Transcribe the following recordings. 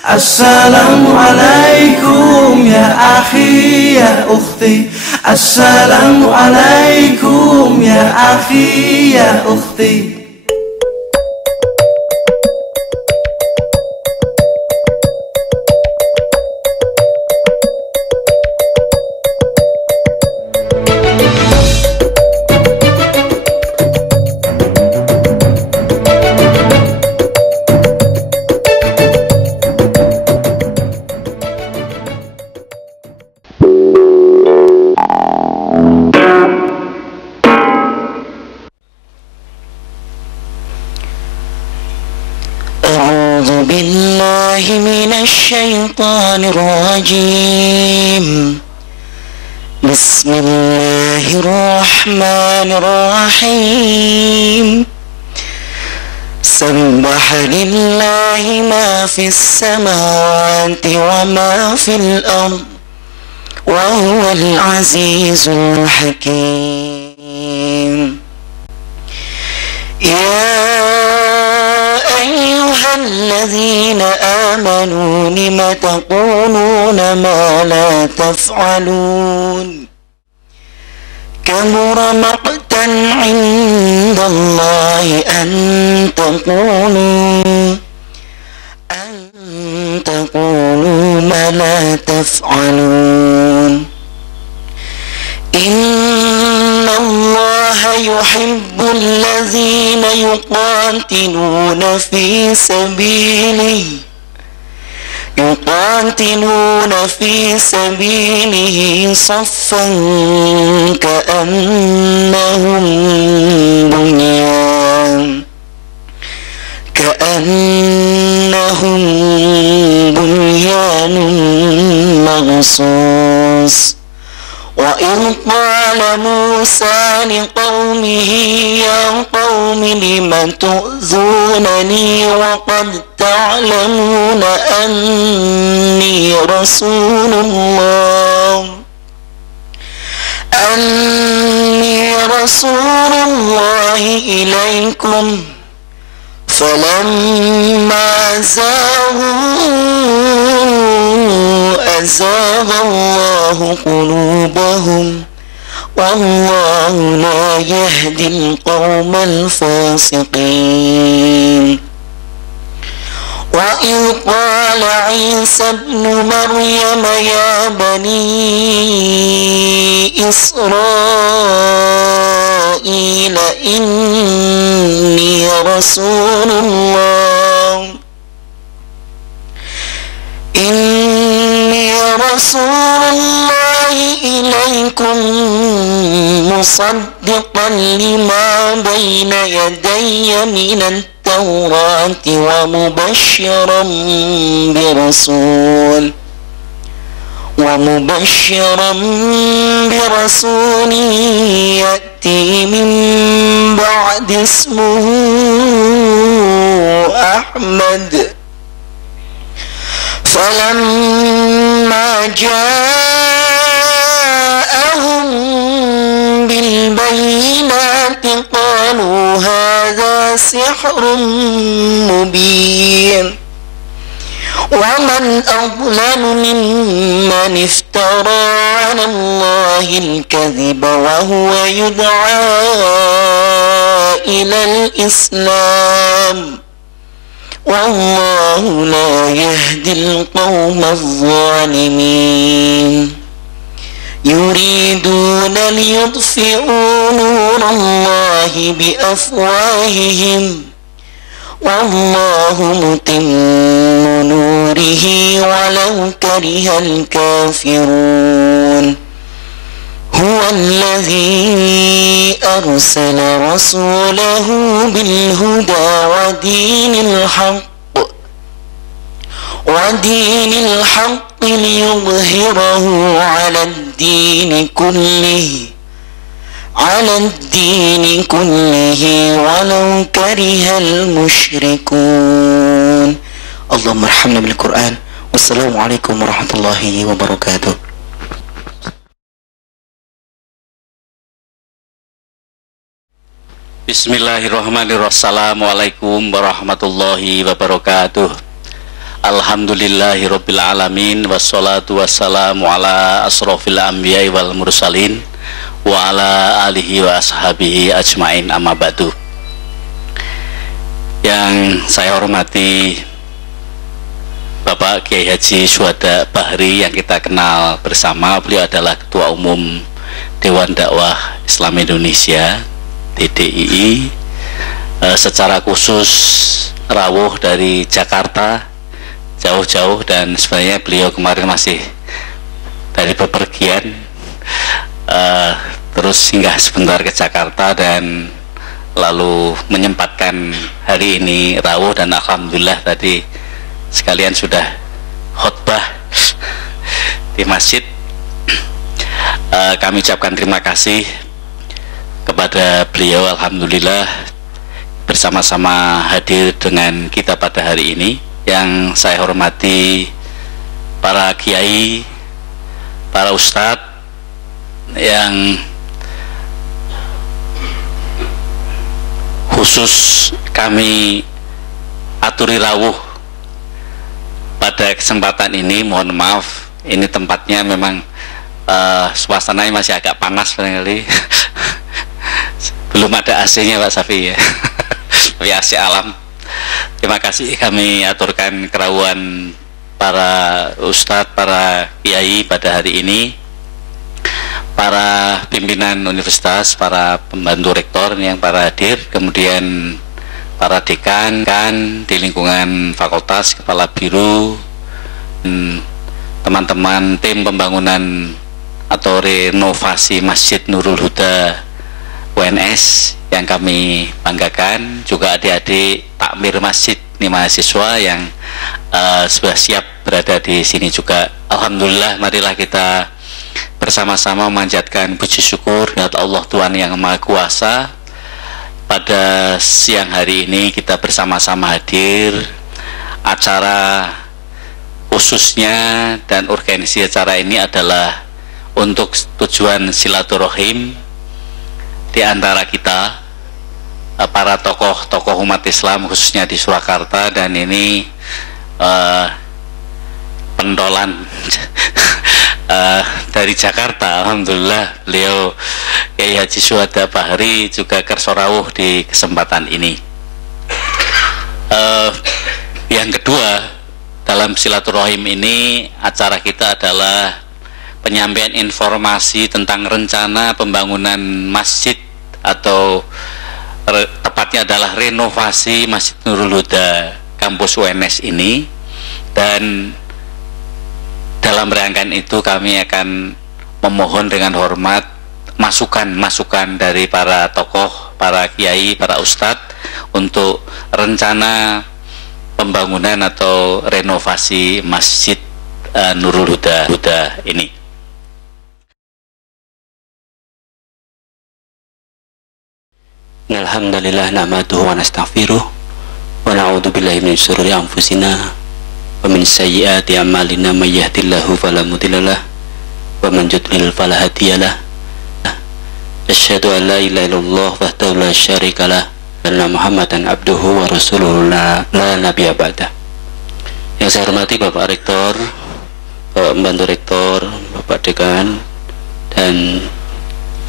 Assalamualaikum ya akhi ya ukhti. Assalamualaikum ya akhi ya ukhti. الشيطان الرجيم. بسم الله الرحمن الرحيم. سبح لله ما في السماوات وما في الأرض وهو العزيز الحكيم. يا أيها الذين آمنوا لم تقولون ما لا تفعلون كبر مقتا عند الله أن تقولوا ما لا تفعلون. إن الله يحب الذين يقاتلون في سبيله صفا كأنهم بنيان مرصوص. وإذ قال موسى لقومه يا قوم لم تؤذونني وقد تعلمون أني رسول الله إليكم فلما أزاغ الله قلوبهم والله لا يهدي القوم الفاسقين. وإذ قال عيسى ابن مريم يا بني إسرائيل إني رسول الله إليكم مصدقا لما بين يدي من التوراة ومبشرا برسول يأتي من بعد اسمه أحمد. فلما جاءهم بالبينات قالوا هذا سحر مبين. ومن أظلم ممن افترى على الله الكذب وهو يدعى إلى الإسلام والله لا يهدي القوم الظالمين. يريدون ليطفئوا نور الله بأفواههم والله متم نوره ولو كره الكافرون. هو الذي أرسل رسوله بالهدى ودين الحق ليظهره على الدين كله ولو كره المشركون. اللهم ارحمنا بالقرآن. والسلام عليكم ورحمة الله وبركاته. Bismillahirrahmanirrahim. Assalamualaikum warahmatullahi wabarakatuh. Alhamdulillahirabbil alamin wassalatu wassalamu ala asrofil anbiya'i wal mursalin wa ala alihi wa ashabihi ajmain, amma ba'du. Yang saya hormati Bapak Kiai Haji Syuhada Bahri yang kita kenal bersama. Beliau adalah Ketua Umum Dewan Dakwah Islam Indonesia DDII, secara khusus rawuh dari Jakarta jauh-jauh, dan sebenarnya beliau kemarin masih dari bepergian, terus singgah sebentar ke Jakarta dan lalu menyempatkan hari ini rawuh, dan alhamdulillah tadi sekalian sudah khutbah di masjid. Kami ucapkan terima kasih kepada beliau, alhamdulillah bersama-sama hadir dengan kita pada hari ini. Yang saya hormati para kiai, para ustadz yang khusus kami aturi rawuh pada kesempatan ini. Mohon maaf, ini tempatnya memang suasananya masih agak panas barangkali. Belum ada AC-nya Pak Safi ya. Tapi AC alam. Terima kasih kami aturkan kerawuhan para ustadz, para kiai pada hari ini, para pimpinan universitas, para pembantu rektor yang para hadir, kemudian para dekan di lingkungan fakultas, kepala biro, teman-teman tim pembangunan atau renovasi Masjid Nurul Huda UNS yang kami banggakan, juga adik-adik takmir masjid, ini mahasiswa yang sudah siap berada di sini juga. Alhamdulillah, marilah kita bersama-sama memanjatkan puji syukur kepada Allah Tuhan yang Maha Kuasa. Pada siang hari ini kita bersama-sama hadir, acara khususnya dan urgensi acara ini adalah untuk tujuan silaturahim di antara kita, para tokoh-tokoh umat Islam khususnya di Surakarta, dan ini pentolan dari Jakarta. Alhamdulillah beliau Kiai Haji Syuhada Bahri juga kerso rawuh di kesempatan ini. Yang kedua, dalam silaturahim ini acara kita adalah penyampaian informasi tentang rencana pembangunan masjid, atau tepatnya adalah renovasi Masjid Nurul Huda kampus UNS ini. Dan dalam rangkaian itu kami akan memohon dengan hormat masukan dari para tokoh, para kiai, para ustadz untuk rencana pembangunan atau renovasi Masjid Nurul Huda ini. Alhamdulillah nahmaduhu wa nastaghfiruh wa na'udzu billahi min syururi anfusina wa min sayyiati a'malina, may yahdihillahu fala mudhillalah wa man yudlil fala hadiyalah. Asyhadu an la ilaha illallah wahdahu la syarikalah wa anna Muhammadan abduhu wa rasuluhu la nabiyya ba'dah. Yang saya hormati Bapak Rektor, Bapak Pembantu Rektor, Bapak Dekan, dan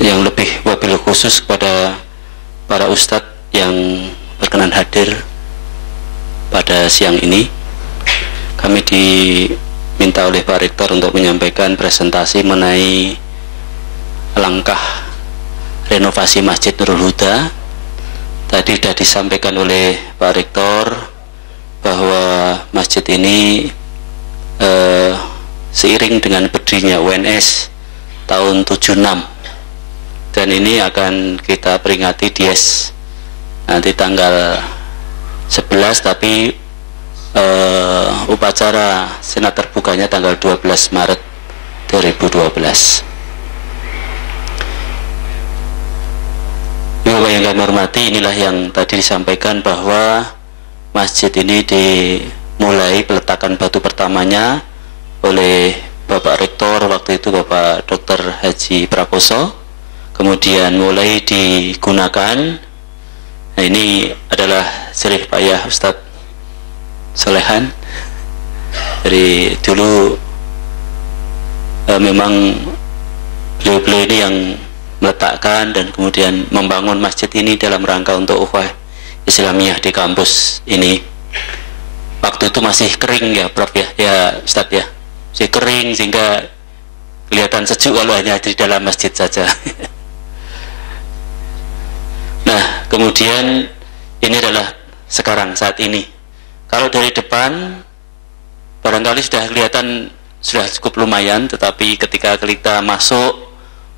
yang lebih wabil khusus kepada para ustadz yang berkenan hadir pada siang ini. Kami diminta oleh Pak Rektor untuk menyampaikan presentasi mengenai langkah renovasi Masjid Nurul Huda. Tadi sudah disampaikan oleh Pak Rektor bahwa masjid ini seiring dengan berdirinya UNS tahun 76, dan ini akan kita peringati Dies nanti tanggal 11, tapi upacara senat terbukanya tanggal 12 Maret 2012. Bapak yang kami hormati, inilah yang tadi disampaikan bahwa masjid ini dimulai peletakan batu pertamanya oleh Bapak Rektor waktu itu, Bapak Dr. Haji Prakoso, kemudian mulai digunakan. Nah, ini adalah Serih Payah Ustadz Solehan Dari dulu memang beliau-beliau ini yang meletakkan dan kemudian membangun masjid ini dalam rangka untuk ukhuwah Islamiyah di kampus ini. Waktu itu masih kering ya Prof ya Ustadz ya, masih kering sehingga kelihatan sejuk kalau hanya di dalam masjid saja. Nah, kemudian ini adalah sekarang saat ini. Kalau dari depan barangkali sudah kelihatan sudah cukup lumayan, tetapi ketika kita masuk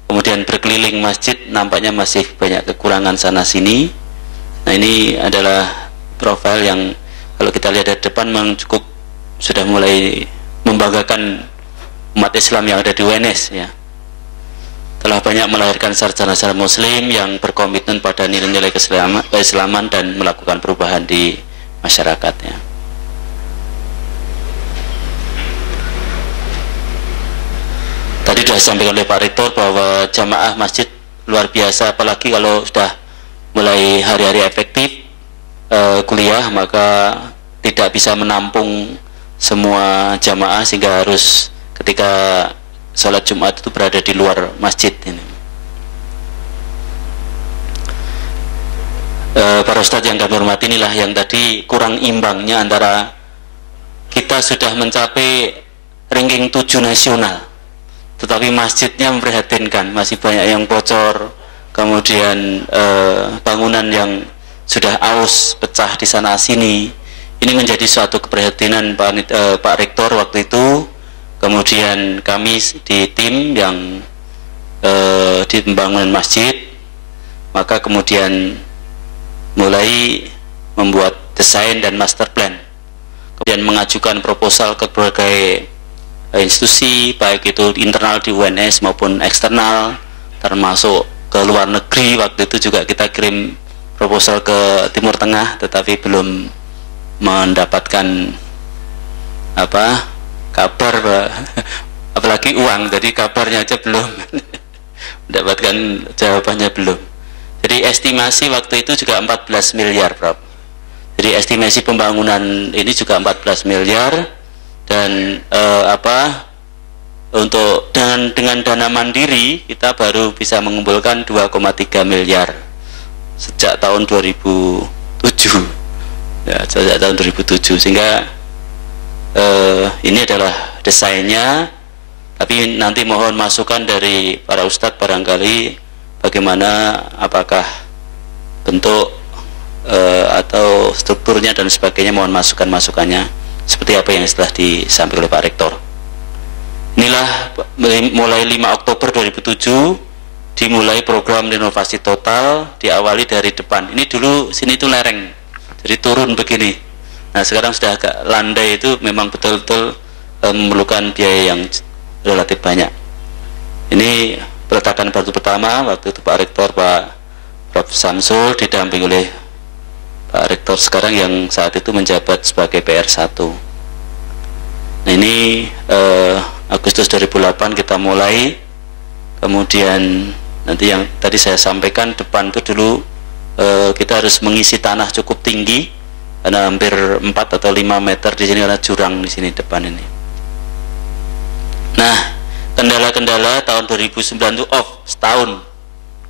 kemudian berkeliling masjid nampaknya masih banyak kekurangan sana sini. Nah, ini adalah profil yang kalau kita lihat dari depan memang cukup sudah mulai membanggakan umat Islam yang ada di UNS ya. Telah banyak melahirkan sarjana-sarjana muslim yang berkomitmen pada nilai-nilai keislaman dan melakukan perubahan di masyarakatnya. Tadi sudah disampaikan oleh Pak Rektor bahwa jamaah masjid luar biasa, apalagi kalau sudah mulai hari-hari efektif kuliah, maka tidak bisa menampung semua jamaah sehingga harus ketika sholat Jumat itu berada di luar masjid ini. Para ustadz yang kami hormati, inilah yang tadi kurang imbangnya antara kita sudah mencapai ranking 7 nasional, tetapi masjidnya memprihatinkan, masih banyak yang bocor, kemudian bangunan yang sudah aus, pecah di sana sini. Ini menjadi suatu keprihatinan Pak Rektor waktu itu. Kemudian kami di tim yang di pembangunan masjid, maka kemudian mulai membuat desain dan master plan, kemudian mengajukan proposal ke berbagai institusi, baik itu internal di UNS maupun eksternal, termasuk ke luar negeri. Waktu itu juga kita kirim proposal ke Timur Tengah, tetapi belum mendapatkan kabar, apalagi uang. Jadi kabarnya aja belum mendapatkan jawabannya belum. Jadi estimasi waktu itu juga 14 miliar Prof. Jadi estimasi pembangunan ini juga 14 miliar dan untuk dengan dana mandiri kita baru bisa mengumpulkan 2,3 miliar sejak tahun 2007 ya, sejak tahun 2007, sehingga ini adalah desainnya. Tapi nanti mohon masukan dari para ustadz barangkali bagaimana, apakah bentuk atau strukturnya dan sebagainya, mohon masukannya seperti apa yang setelah disampaikan oleh Pak Rektor. Inilah mulai 5 Oktober 2007 dimulai program renovasi total, diawali dari depan. Ini dulu sini itu lereng, jadi turun begini. Nah, sekarang sudah agak landai, itu memang betul-betul memerlukan biaya yang relatif banyak. Ini peletakan batu pertama, waktu itu Pak Rektor Pak Prof. Samsul didampingi oleh Pak Rektor sekarang yang saat itu menjabat sebagai PR1. Nah, ini Agustus 2008 kita mulai. Kemudian nanti yang tadi saya sampaikan, depan itu dulu kita harus mengisi tanah cukup tinggi, karena hampir 4 atau 5 meter di sini karena jurang di sini depan ini. Nah, kendala-kendala tahun 2009 itu off setahun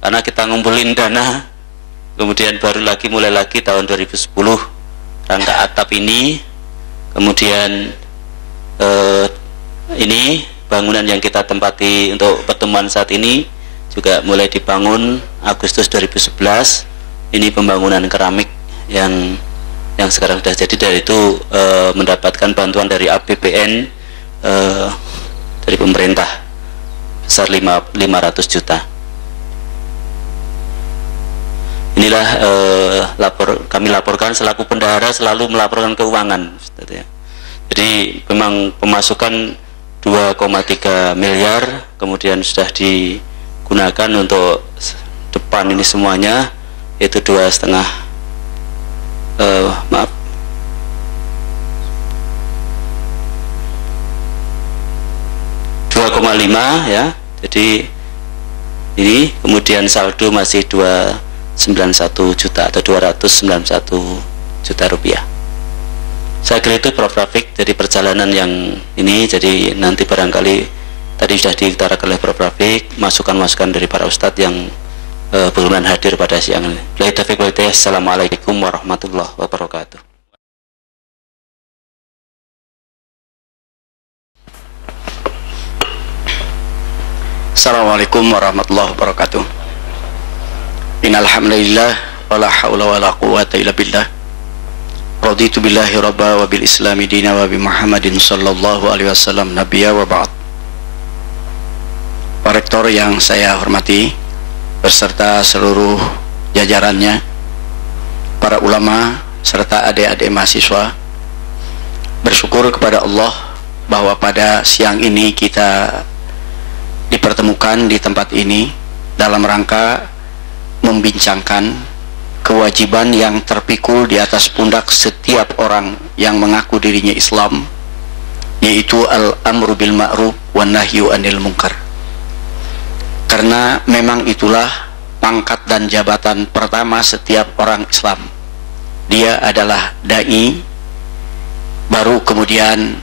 karena kita ngumpulin dana. Kemudian baru lagi mulai lagi tahun 2010 rangka atap ini. Kemudian ini bangunan yang kita tempati untuk pertemuan saat ini juga mulai dibangun Agustus 2011. Ini pembangunan keramik yang sekarang sudah jadi, dari itu mendapatkan bantuan dari APBN dari pemerintah besar 500 juta. Inilah kami laporkan selaku bendahara, selalu melaporkan keuangan. Jadi memang pemasukan 2,3 miliar, kemudian sudah digunakan untuk depan ini semuanya, yaitu 2,5 ya. Jadi ini kemudian saldo masih 291 juta atau 291 juta rupiah. Saya kira itu Prof. Rafiq dari perjalanan yang ini. Jadi nanti barangkali tadi sudah diutarakan oleh Prof. Rafiq masukan-masukan dari para ustadz yang berkenan hadir pada siang ini. Assalamualaikum warahmatullahi wabarakatuh. Assalamualaikum warahmatullahi wabarakatuh. Innal hamdalillah wala haula wala quwwata illa billah. Raditu billahi rabba wa bil islami dina wa bi Muhammadin sallallahu alaihi wasallam nabiyya wa ba'd. Pak Rektor yang saya hormati beserta seluruh jajarannya, para ulama serta adik-adik mahasiswa, bersyukur kepada Allah bahwa pada siang ini kita dipertemukan di tempat ini dalam rangka membincangkan kewajiban yang terpikul di atas pundak setiap orang yang mengaku dirinya Islam, yaitu al-amru bil ma'ruf wan nahyu anil munkar. Karena memang itulah pangkat dan jabatan pertama setiap orang Islam. Dia adalah dai, baru kemudian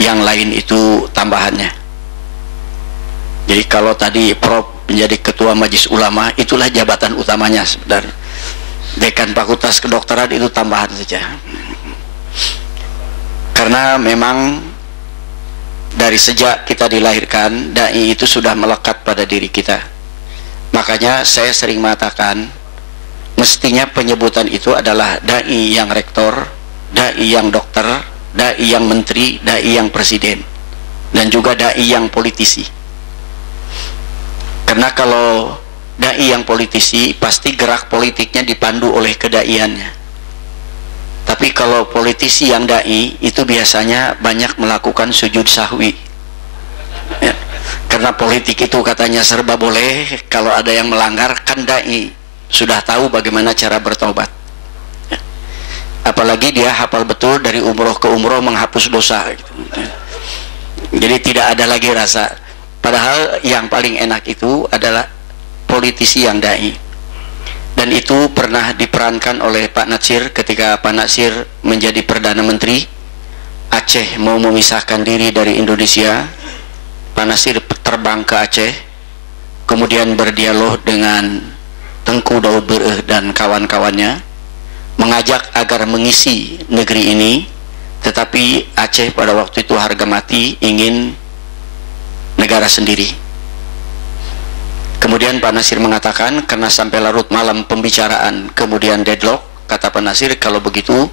yang lain itu tambahannya. Jadi kalau tadi Prof menjadi ketua Majelis Ulama, itulah jabatan utamanya sebenarnya. Dekan Fakultas Kedokteran itu tambahan saja. Karena memang dari sejak kita dilahirkan, dai itu sudah melekat pada diri kita. Makanya saya sering mengatakan, mestinya penyebutan itu adalah dai yang rektor, dai yang dokter, dai yang menteri, dai yang presiden, dan juga dai yang politisi. Karena kalau dai yang politisi, pasti gerak politiknya dipandu oleh kedaiannya. Tapi kalau politisi yang dai, itu biasanya banyak melakukan sujud sahwi ya. Karena politik itu katanya serba boleh, kalau ada yang melanggar kan dai sudah tahu bagaimana cara bertobat ya. Apalagi dia hafal betul dari umroh ke umroh menghapus dosa gitu. Jadi tidak ada lagi rasa. Padahal yang paling enak itu adalah politisi yang dai. Dan itu pernah diperankan oleh Pak Natsir ketika Pak Natsir menjadi Perdana Menteri. Aceh mau memisahkan diri dari Indonesia, Pak Natsir terbang ke Aceh, kemudian berdialog dengan Tengku Daud Bereh dan kawan-kawannya, mengajak agar mengisi negeri ini. Tetapi Aceh pada waktu itu harga mati, ingin negara sendiri. Kemudian Pak Natsir mengatakan, karena sampai larut malam pembicaraan kemudian deadlock, kata Pak Natsir, kalau begitu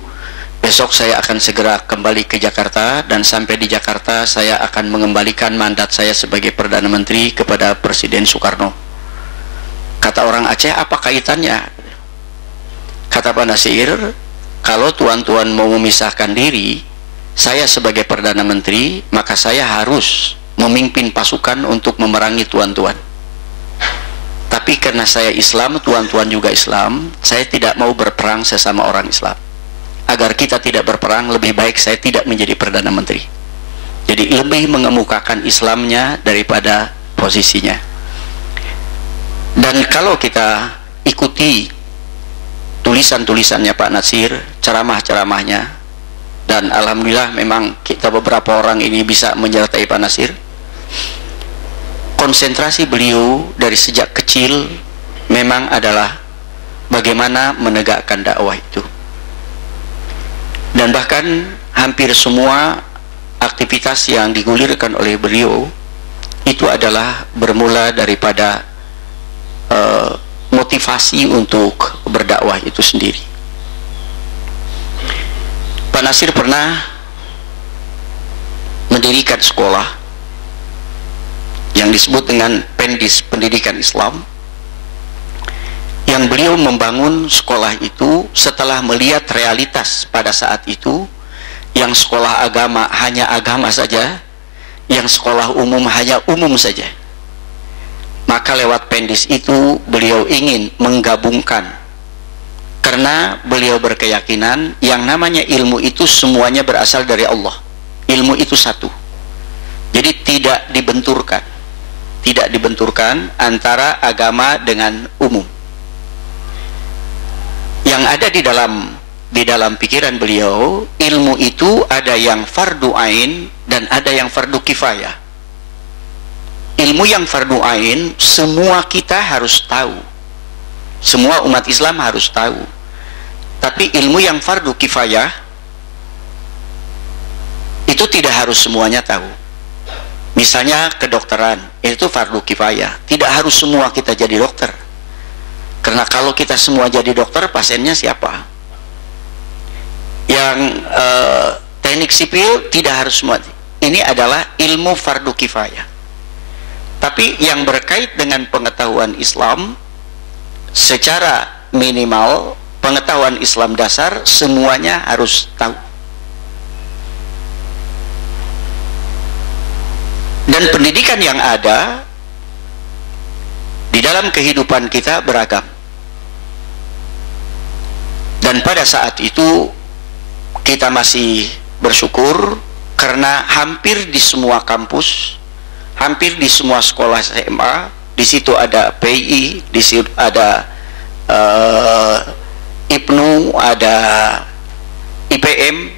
besok saya akan segera kembali ke Jakarta, dan sampai di Jakarta saya akan mengembalikan mandat saya sebagai Perdana Menteri kepada Presiden Soekarno. Kata orang Aceh, apa kaitannya? Kata Pak Natsir, kalau tuan-tuan mau memisahkan diri, saya sebagai Perdana Menteri, maka saya harus memimpin pasukan untuk memerangi tuan-tuan. Tapi karena saya Islam, tuan-tuan juga Islam, saya tidak mau berperang sesama orang Islam. Agar kita tidak berperang, lebih baik saya tidak menjadi Perdana Menteri. Jadi lebih mengemukakan Islamnya daripada posisinya. Dan kalau kita ikuti tulisan-tulisannya Pak Natsir, ceramah-ceramahnya, dan alhamdulillah memang kita beberapa orang ini bisa menyertai Pak Natsir. Konsentrasi beliau dari sejak kecil memang adalah bagaimana menegakkan dakwah itu. Dan bahkan hampir semua aktivitas yang digulirkan oleh beliau itu adalah bermula daripada motivasi untuk berdakwah itu sendiri. Pak Natsir pernah mendirikan sekolah yang disebut dengan Pendis Pendidikan Islam, yang beliau membangun sekolah itu setelah melihat realitas pada saat itu, yang sekolah agama hanya agama saja, yang sekolah umum hanya umum saja. Maka lewat Pendis itu beliau ingin menggabungkan, karena beliau berkeyakinan yang namanya ilmu itu semuanya berasal dari Allah. Ilmu itu satu, jadi tidak dibenturkan antara agama dengan umum. Yang ada di dalam di dalam pikiran beliau, ilmu itu ada yang fardu ain dan ada yang fardu kifayah. Ilmu yang fardu ain semua kita harus tahu, semua umat Islam harus tahu. Tapi ilmu yang fardu kifayah itu tidak harus semuanya tahu. Misalnya kedokteran, itu fardu kifayah, tidak harus semua kita jadi dokter. Karena kalau kita semua jadi dokter, pasiennya siapa? Yang teknik sipil tidak harus semua. Ini adalah ilmu fardu kifayah. Tapi yang berkait dengan pengetahuan Islam, secara minimal pengetahuan Islam dasar semuanya harus tahu. Dan pendidikan yang ada di dalam kehidupan kita beragam. Dan pada saat itu kita masih bersyukur karena hampir di semua kampus, hampir di semua sekolah SMA, di situ ada PI, di situ ada IPNU, ada IPM,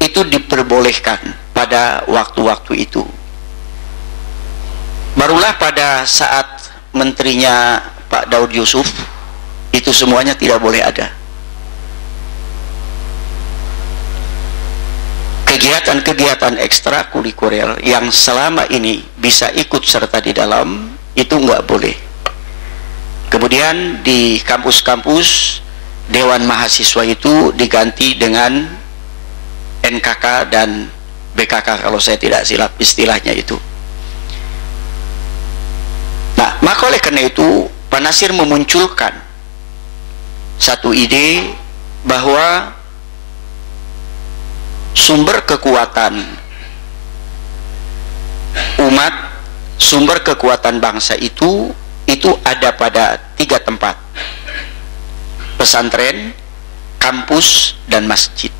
itu diperbolehkan pada waktu-waktu itu. Barulah pada saat menterinya Pak Daud Yusuf, itu semuanya tidak boleh ada. Kegiatan-kegiatan ekstrakurikuler yang selama ini bisa ikut serta di dalam, itu nggak boleh. Kemudian di kampus-kampus Dewan Mahasiswa itu diganti dengan NKK dan BKK kalau saya tidak silap istilahnya itu. Nah, maka oleh karena itu Pak Nasir memunculkan satu ide bahwa sumber kekuatan umat, sumber kekuatan bangsa itu ada pada 3 tempat: pesantren, kampus, dan masjid.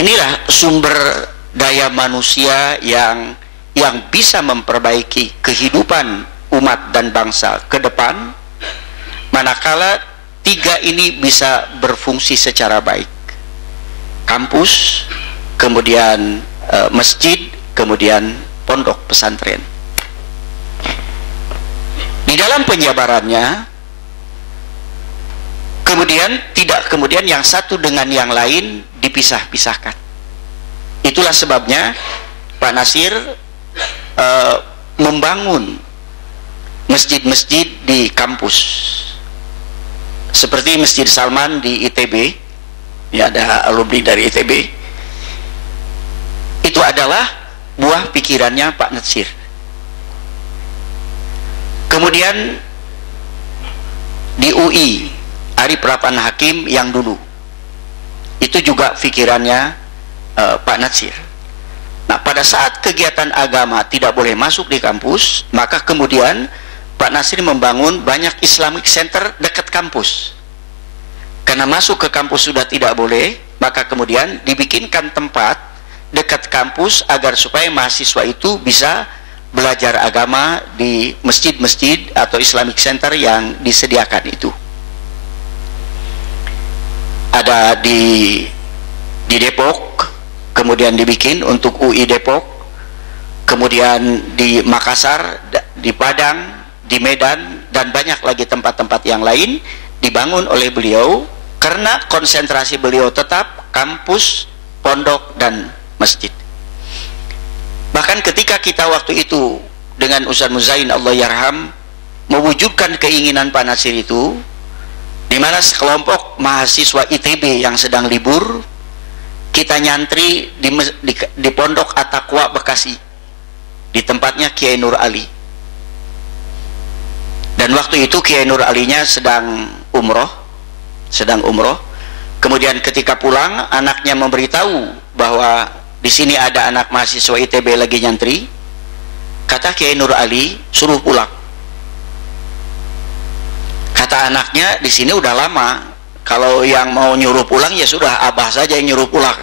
Inilah sumber daya manusia yang bisa memperbaiki kehidupan umat dan bangsa ke depan, manakala 3 ini bisa berfungsi secara baik: kampus, kemudian masjid, kemudian pondok pesantren. Di dalam penjabarannya tidak kemudian yang satu dengan yang lain dipisah-pisahkan. Itulah sebabnya Pak Nasir membangun masjid-masjid di kampus, seperti Masjid Salman di ITB. Ya, ada alumni dari ITB. Itu adalah buah pikirannya Pak Nasir. Kemudian di UI Arif Rapan Hakim yang dulu, itu juga pikirannya Pak Nasir. Nah, pada saat kegiatan agama tidak boleh masuk di kampus, maka kemudian Pak Nasir membangun banyak Islamic Center dekat kampus. Karena masuk ke kampus sudah tidak boleh, maka kemudian dibikinkan tempat dekat kampus agar supaya mahasiswa itu bisa belajar agama di masjid-masjid atau Islamic Center yang disediakan itu. Ada di Depok, kemudian dibikin untuk UI Depok, kemudian di Makassar, di Padang, di Medan, dan banyak lagi tempat-tempat yang lain dibangun oleh beliau karena konsentrasi beliau tetap kampus, pondok, dan masjid. Bahkan ketika kita waktu itu dengan Ustaz Muzain Allah yarham mewujudkan keinginan Pak Nasir itu, di mana sekelompok mahasiswa ITB yang sedang libur, kita nyantri di pondok At-Taqwa Bekasi, di tempatnya Kiai Nur Ali. Dan waktu itu Kiai Nur Alinya sedang umroh. Kemudian ketika pulang, anaknya memberitahu bahwa di sini ada anak mahasiswa ITB lagi nyantri. Kata Kiai Nur Ali, suruh pulang. Kata anaknya, di sini udah lama, kalau yang mau nyuruh pulang ya sudah, abah saja yang nyuruh pulang.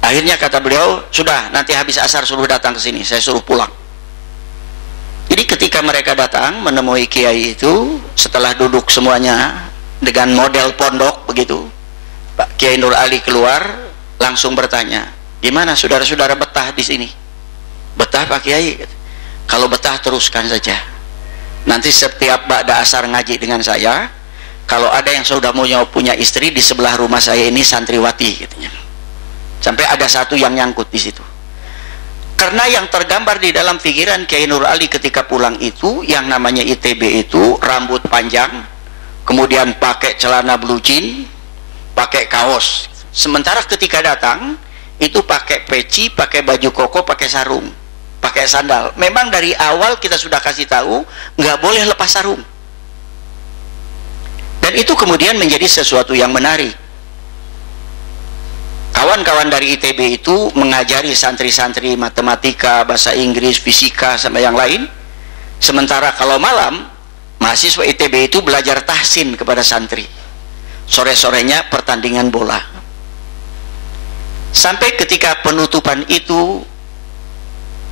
Akhirnya kata beliau, sudah, nanti habis asar suruh datang ke sini, saya suruh pulang. Jadi ketika mereka datang menemui kiai itu, setelah duduk semuanya dengan model pondok begitu. Pak Kiai Nur Ali keluar langsung bertanya, gimana saudara-saudara betah di sini? Betah Pak Kiai? Kalau betah teruskan saja. Nanti setiap ba'da asar ngaji dengan saya, kalau ada yang sudah punya istri di sebelah rumah saya ini santriwati katanya. Sampai ada satu yang nyangkut di situ. Karena yang tergambar di dalam pikiran Kiai Nur Ali ketika pulang itu, yang namanya ITB itu rambut panjang, kemudian pakai celana blue jean, pakai kaos. Sementara ketika datang itu pakai peci, pakai baju koko, pakai sarung, pakai sandal. Memang dari awal kita sudah kasih tahu nggak boleh lepas sarung. Dan itu kemudian menjadi sesuatu yang menarik. Kawan-kawan dari ITB itu mengajari santri-santri matematika, bahasa Inggris, fisika, sama yang lain. Sementara kalau malam, mahasiswa ITB itu belajar tahsin kepada santri. Sore-sorenya pertandingan bola. Sampai ketika penutupan itu,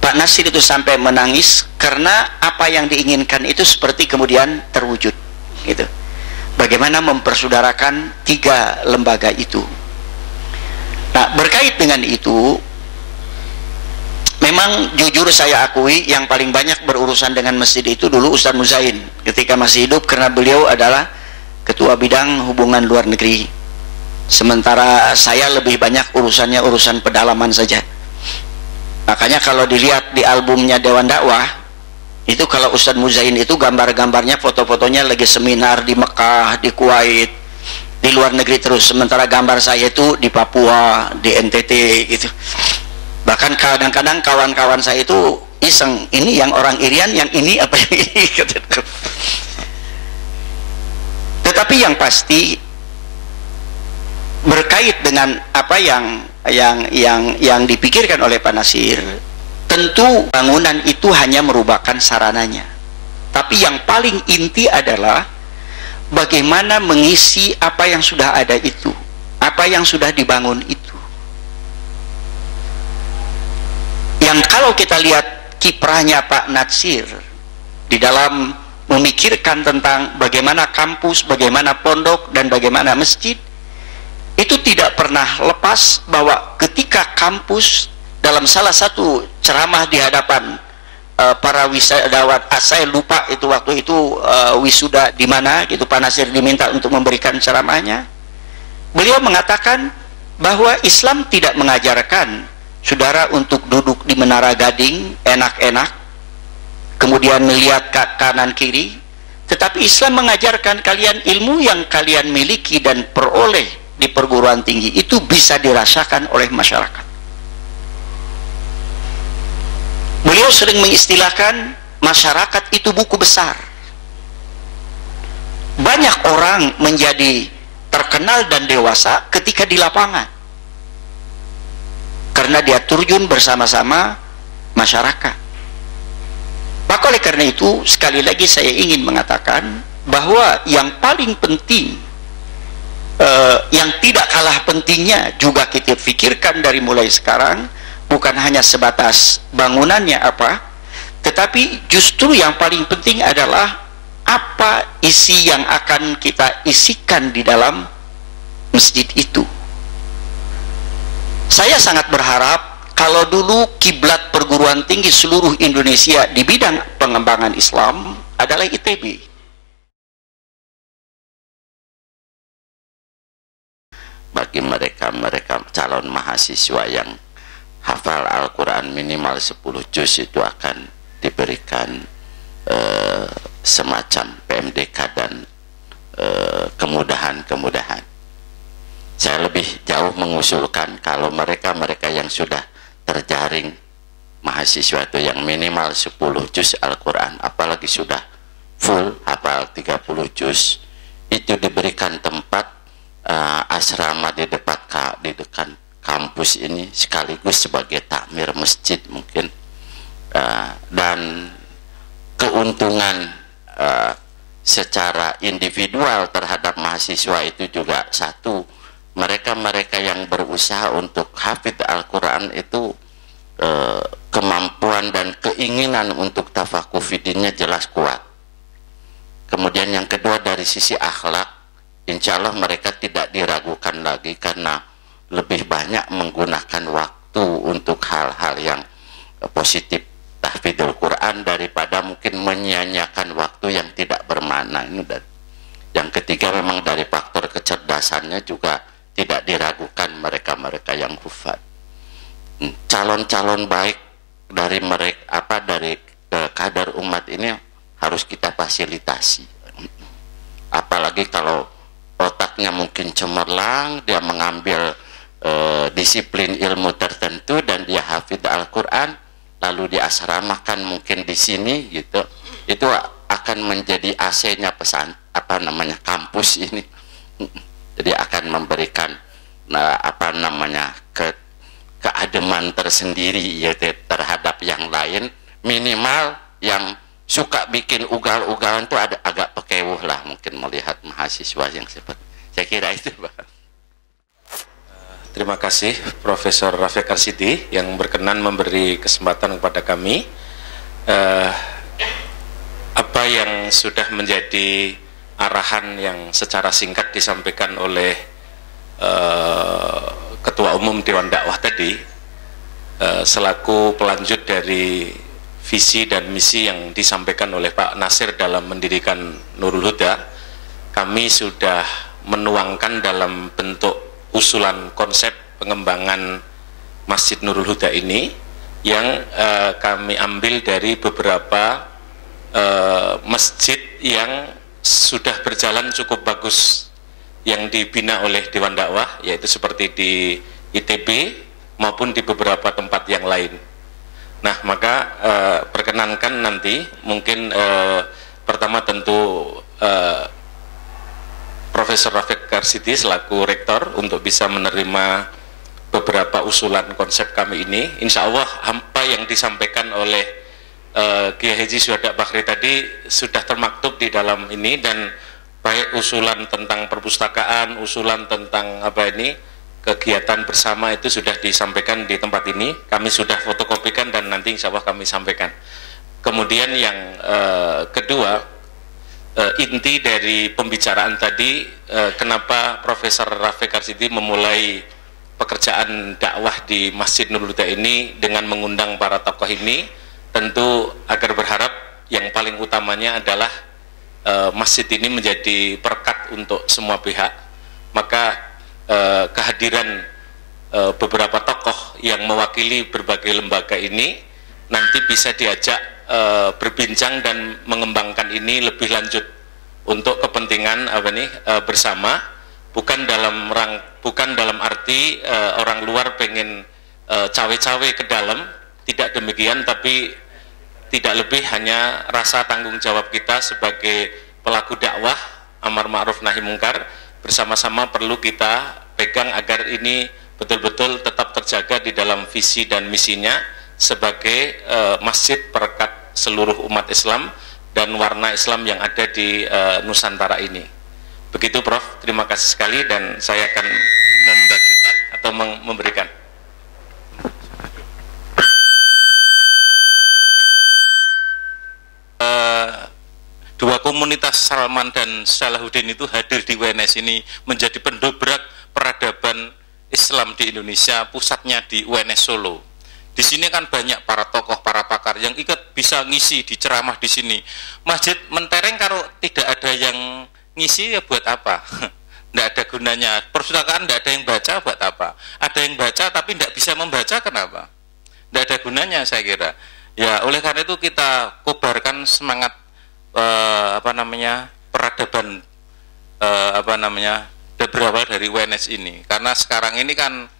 Pak Nasir itu sampai menangis karena apa yang diinginkan itu seperti kemudian terwujud. Gitu. Bagaimana mempersaudarakan 3 lembaga itu. Nah, berkait dengan itu, memang jujur saya akui yang paling banyak berurusan dengan masjid itu dulu Ustadz Muzain ketika masih hidup, karena beliau adalah ketua bidang hubungan luar negeri. Sementara saya lebih banyak urusannya urusan pedalaman saja. Makanya kalau dilihat di albumnya Dewan Dakwah, itu kalau Ustadz Muzain itu gambar-gambarnya, foto-fotonya lagi seminar di Mekah, di Kuwait, di luar negeri terus. Sementara gambar saya itu di Papua, di NTT gitu. Bahkan kadang-kadang kawan-kawan saya itu iseng, ini yang orang Irian, yang ini apa yang ini. Tetapi yang pasti berkait dengan apa yang dipikirkan oleh Pak Nasir, tentu bangunan itu hanya merupakan sarananya. Tapi yang paling inti adalah bagaimana mengisi apa yang sudah ada itu, apa yang sudah dibangun itu. Yang kalau kita lihat kiprahnya Pak Nasir di dalam memikirkan tentang bagaimana kampus, bagaimana pondok, dan bagaimana masjid, itu tidak pernah lepas bahwa ketika kampus dalam salah satu ceramah di hadapan para wisadawan, saya lupa itu waktu itu wisuda di mana gitu, Pak Nasir diminta untuk memberikan ceramahnya. Beliau mengatakan bahwa Islam tidak mengajarkan saudara untuk duduk di menara gading enak-enak kemudian melihat ke kanan kiri, tetapi Islam mengajarkan kalian ilmu yang kalian miliki dan peroleh di perguruan tinggi itu bisa dirasakan oleh masyarakat. Beliau sering mengistilahkan masyarakat itu buku besar. Banyak orang menjadi terkenal dan dewasa ketika di lapangan, karena dia terjun bersama-sama masyarakat. Maka oleh karena itu, sekali lagi saya ingin mengatakan bahwa yang paling penting, yang tidak kalah pentingnya juga kita pikirkan dari mulai sekarang, bukan hanya sebatas bangunannya apa, tetapi justru yang paling penting adalah apa isi yang akan kita isikan di dalam masjid itu. Saya sangat berharap kalau dulu kiblat perguruan tinggi seluruh Indonesia di bidang pengembangan Islam adalah ITB. Bagi mereka calon mahasiswa yang hafal Al-Quran minimal 10 juz itu akan diberikan semacam PMDK dan kemudahan-kemudahan. Saya lebih jauh mengusulkan kalau mereka yang sudah terjaring mahasiswa itu yang minimal 10 juz Al-Quran, apalagi sudah full hafal 30 juz, itu diberikan tempat asrama di dekat kampus ini sekaligus sebagai takmir masjid mungkin, dan keuntungan secara individual terhadap mahasiswa itu juga satu, mereka yang berusaha untuk hafidz Al-Quran itu kemampuan dan keinginan untuk tafakuh fidinnya jelas kuat. Kemudian yang kedua dari sisi akhlak insya Allah mereka tidak diragukan lagi karena lebih banyak menggunakan waktu untuk hal-hal yang positif tahfidzul Quran daripada mungkin menyia-nyiakan waktu yang tidak bermakna. Ini yang ketiga, memang dari faktor kecerdasannya juga tidak diragukan mereka-mereka yang hufad. Calon-calon baik dari mereka dari kadar umat ini harus kita fasilitasi. Apalagi kalau otaknya mungkin cemerlang, dia mengambil disiplin ilmu tertentu dan dia hafidz Al-Quran, lalu diasramakan mungkin di sini gitu, itu akan menjadi AC-nya kampus ini. Jadi akan memberikan keademan tersendiri ya terhadap yang lain. Minimal yang suka bikin ugal-ugalan itu ada agak pekewuh lah mungkin melihat mahasiswa yang seperti. Saya kira itu, Pak. Terima kasih Profesor Rafiq Arsidi yang berkenan memberi kesempatan kepada kami. Apa yang sudah menjadi arahan yang secara singkat disampaikan oleh Ketua Umum Dewan Dakwah tadi, selaku pelanjut dari visi dan misi yang disampaikan oleh Pak Nasir dalam mendirikan Nurul Huda, kami sudah menuangkan dalam bentuk usulan konsep pengembangan Masjid Nurul Huda ini yang kami ambil dari beberapa masjid yang sudah berjalan cukup bagus yang dibina oleh Dewan Dakwah, yaitu seperti di ITB maupun di beberapa tempat yang lain. Nah, maka perkenankan nanti mungkin pertama tentu Profesor Rafiq Arsidi selaku rektor untuk bisa menerima beberapa usulan konsep kami ini. Insya Allah apa yang disampaikan oleh Kiai Haji Syuhada Bakhri tadi sudah termaktub di dalam ini, dan baik usulan tentang perpustakaan, usulan tentang kegiatan bersama itu sudah disampaikan di tempat ini. Kami sudah fotokopikan dan nanti insya Allah kami sampaikan. Kemudian yang kedua, inti dari pembicaraan tadi, kenapa Profesor Rafiq Arsidi memulai pekerjaan dakwah di Masjid Nurul Huda ini dengan mengundang para tokoh ini, tentu agar berharap yang paling utamanya adalah masjid ini menjadi berkat untuk semua pihak. Maka kehadiran beberapa tokoh yang mewakili berbagai lembaga ini nanti bisa diajak berbincang dan mengembangkan ini lebih lanjut untuk kepentingan bersama, bukan dalam arti orang luar pengen cawe-cawe ke dalam, tidak demikian, tapi tidak lebih hanya rasa tanggung jawab kita sebagai pelaku dakwah amar ma'ruf nahi mungkar bersama-sama perlu kita pegang agar ini betul-betul tetap terjaga di dalam visi dan misinya sebagai masjid perekat seluruh umat Islam dan warna Islam yang ada di Nusantara ini. Begitu Prof, terima kasih sekali dan saya akan membagikan atau memberikan. Dua komunitas Salman dan Salahuddin itu hadir di UNS ini menjadi pendobrak peradaban Islam di Indonesia, pusatnya di UNS Solo. Di sini kan banyak para tokoh, para pakar yang ikut bisa ngisi di ceramah di sini. Masjid mentereng kalau tidak ada yang ngisi ya buat apa? Tidak ada gunanya. Perpustakaan tidak ada yang baca buat apa? Ada yang baca tapi tidak bisa membaca, kenapa? Tidak ada gunanya saya kira. Ya oleh karena itu kita kobarkan semangat peradaban berawal dari UNS ini, karena sekarang ini kan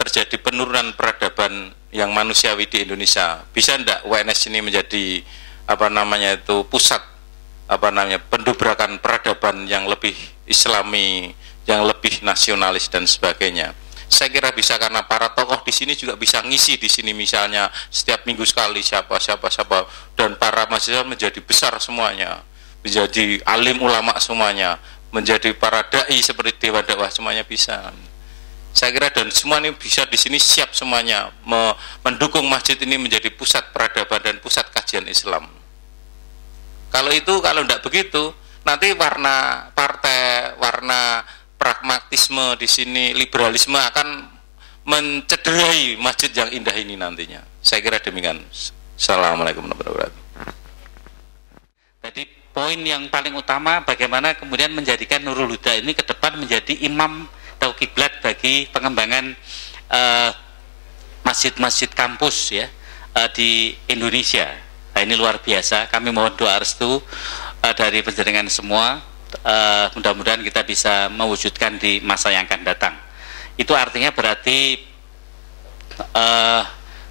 terjadi penurunan peradaban yang manusiawi di Indonesia. Bisa ndak UNS ini menjadi pusat pendobrakan peradaban yang lebih Islami, yang lebih nasionalis dan sebagainya. Saya kira bisa, karena para tokoh di sini juga bisa ngisi di sini, misalnya setiap minggu sekali siapa dan para mahasiswa menjadi besar semuanya, menjadi alim ulama semuanya, menjadi para dai seperti Dewan Dakwah semuanya bisa. Saya kira dan semua ini bisa di sini siap semuanya mendukung masjid ini menjadi pusat peradaban dan pusat kajian Islam. Kalau tidak begitu, nanti warna partai, warna pragmatisme di sini, liberalisme akan mencederai masjid yang indah ini nantinya. Saya kira demikian. Assalamualaikum warahmatullahi wabarakatuh. Jadi poin yang paling utama bagaimana kemudian menjadikan Nurul Huda ini ke depan menjadi imam atau kiblat bagi pengembangan masjid-masjid kampus ya di Indonesia. Nah, ini luar biasa. Kami mohon doa restu dari penjenengan semua. Mudah-mudahan kita bisa mewujudkan di masa yang akan datang. Itu artinya berarti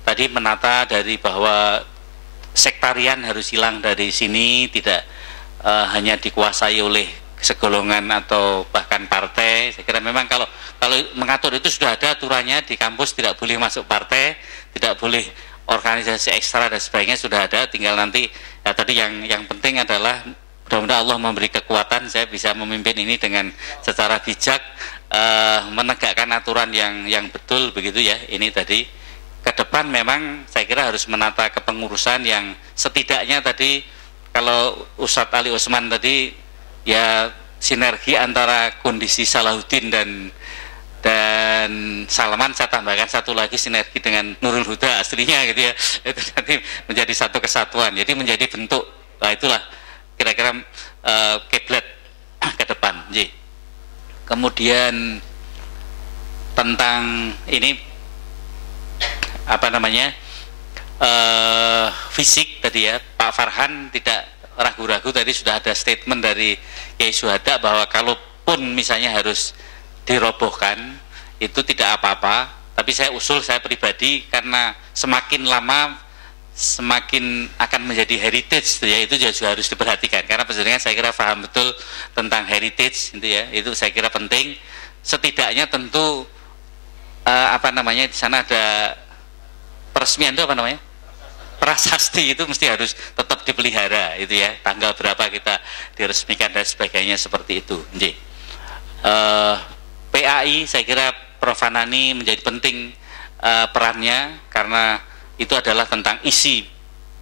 tadi menata dari bahwa sektarian harus hilang dari sini, tidak hanya dikuasai oleh segolongan atau bahkan partai. Saya kira memang kalau mengatur itu sudah ada aturannya di kampus, tidak boleh masuk partai, tidak boleh organisasi ekstra dan sebagainya sudah ada. Tinggal nanti ya tadi yang penting adalah mudah-mudahan Allah memberi kekuatan saya bisa memimpin ini dengan secara bijak, menegakkan aturan yang betul begitu ya. Ini tadi ke depan memang saya kira harus menata kepengurusan yang setidaknya tadi kalau Ustadz Ali Usman tadi ya sinergi antara kondisi Salahuddin dan Salman, saya tambahkan satu lagi sinergi dengan Nurul Huda aslinya gitu ya, itu nanti menjadi satu kesatuan, jadi menjadi bentuk. Nah itulah kira-kira kiblat ke depan. Kemudian tentang ini apa namanya fisik tadi ya, Pak Farhan tidak ragu-ragu tadi sudah ada statement dari Kiai Syuhada bahwa kalaupun misalnya harus dirobohkan itu tidak apa-apa, tapi saya usul, saya pribadi, karena semakin lama semakin akan menjadi heritage ya, itu juga harus diperhatikan karena sebenarnya saya kira paham betul tentang heritage itu ya, itu saya kira penting. Setidaknya tentu apa namanya di sana ada peresmian itu apa namanya, prasasti itu mesti harus tetap dipelihara itu ya, tanggal berapa kita diresmikan dan sebagainya seperti itu. PAI saya kira Prof. Hanani menjadi penting perannya karena itu adalah tentang isi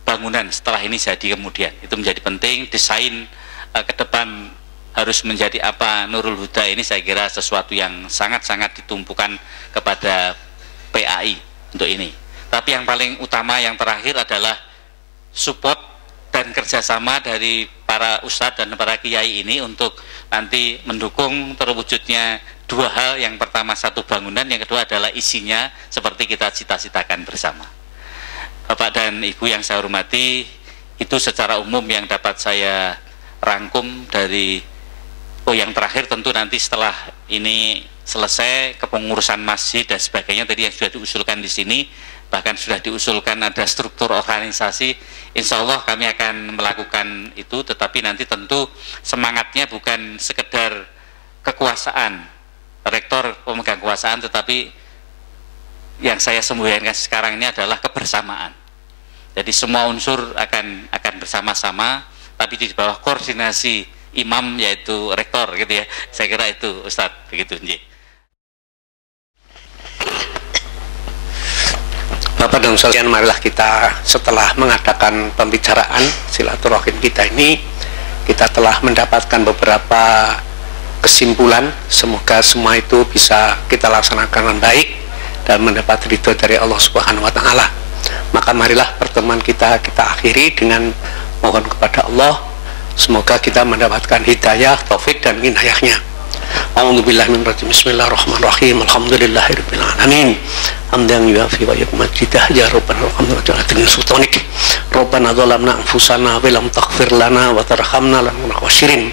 bangunan setelah ini jadi kemudian, itu menjadi penting. Desain ke depan harus menjadi apa Nurul Huda ini saya kira sesuatu yang sangat-sangat ditumpukan kepada PAI untuk ini. Tapi yang paling utama yang terakhir adalah support dan kerjasama dari para ustadz dan para kiai ini untuk nanti mendukung terwujudnya dua hal. Yang pertama satu bangunan, yang kedua adalah isinya seperti kita cita-citakan bersama. Bapak dan Ibu yang saya hormati, itu secara umum yang dapat saya rangkum dari yang terakhir. Tentu nanti setelah ini selesai kepengurusan masjid dan sebagainya tadi yang sudah diusulkan di sini, bahkan sudah diusulkan ada struktur organisasi, insya Allah kami akan melakukan itu. Tetapi nanti tentu semangatnya bukan sekedar kekuasaan, rektor pemegang kekuasaan, tetapi yang saya semboyankan sekarang ini adalah kebersamaan. Jadi semua unsur akan bersama-sama, tapi di bawah koordinasi imam yaitu rektor gitu ya. Saya kira itu Ustadz begitu. Bapak dan sekalian, marilah kita setelah mengadakan pembicaraan silaturahim kita ini, kita telah mendapatkan beberapa kesimpulan. Semoga semua itu bisa kita laksanakan dengan baik dan mendapat ridho dari Allah Subhanahu wa Ta'ala. Maka marilah pertemuan kita akhiri dengan mohon kepada Allah, semoga kita mendapatkan hidayah, taufik dan inayahnya. A'udzubillahi minasy syaithanir rajim. Bismillahirrahmanirrahim. Alhamdulillahirabbil alamin. Hamdan yuafi wa yumajidah ya rabbana alhamdulillahi sultanik. Rabbana zalamna anfusana wa lam taghfir lana wa tarhamna lanakunanna khasirin.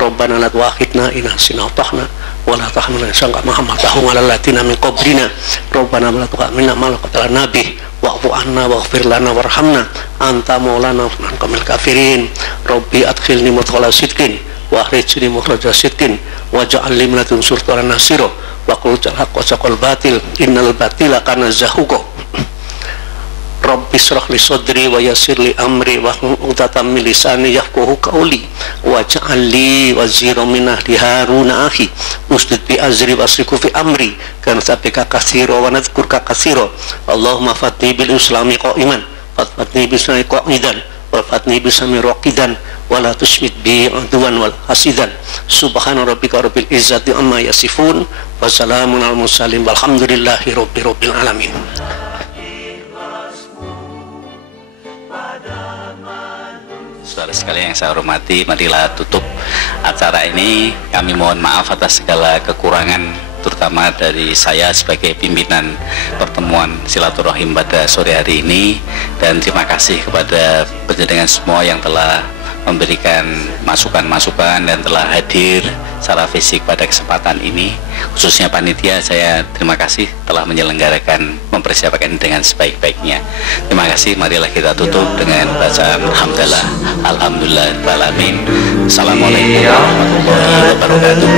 Rabbana la tu'akhidna in nasina wa akhtana wa la tahmilna sangka ma hamaltahu 'alal ladzina min qablina. Rabbana la tu'akhidna ma laqad nabi wa'fu anna waghfir lana warhamna anta maulana wa antal kafirin. Rabbi adkhilni mudkhala sidqin wa akhrijni mukhraja sidqin waj'al li min ladunka sultanan nasira wa qul haqq wa saqal batil innal batila kana zahuqa. Rabbi shrah li sadri wa yassir li amri wa hlul 'uqdatam min lisani yafqahu qawli waj'al li waziran min ahli Harun akhi ushdud bi azri wasriku fi amri kan sabika katsira wa nadhkurka katsira. Allahumma fatni bil islami qa'iman fatni bi islami qa'idan wa fatni bi islami raqidan wa la tusmit bi adwan wal hasidan. Subhana rabbika rabbil izzati amma yasifun wa salamun al mursalin walhamdulillahi rabbil alamin. Saudara sekalian yang saya hormati, marilah tutup acara ini. Kami mohon maaf atas segala kekurangan, terutama dari saya sebagai pimpinan pertemuan silaturahim pada sore hari ini, dan terima kasih kepada penjenengan semua yang telah memberikan masukan-masukan dan telah hadir secara fisik pada kesempatan ini. Khususnya panitia, saya terima kasih telah menyelenggarakan, mempersiapkan dengan sebaik-baiknya. Terima kasih. Marilah kita tutup dengan bacaan alhamdulillah, alhamdulillah alamin. Assalamualaikum warahmatullahi wabarakatuh.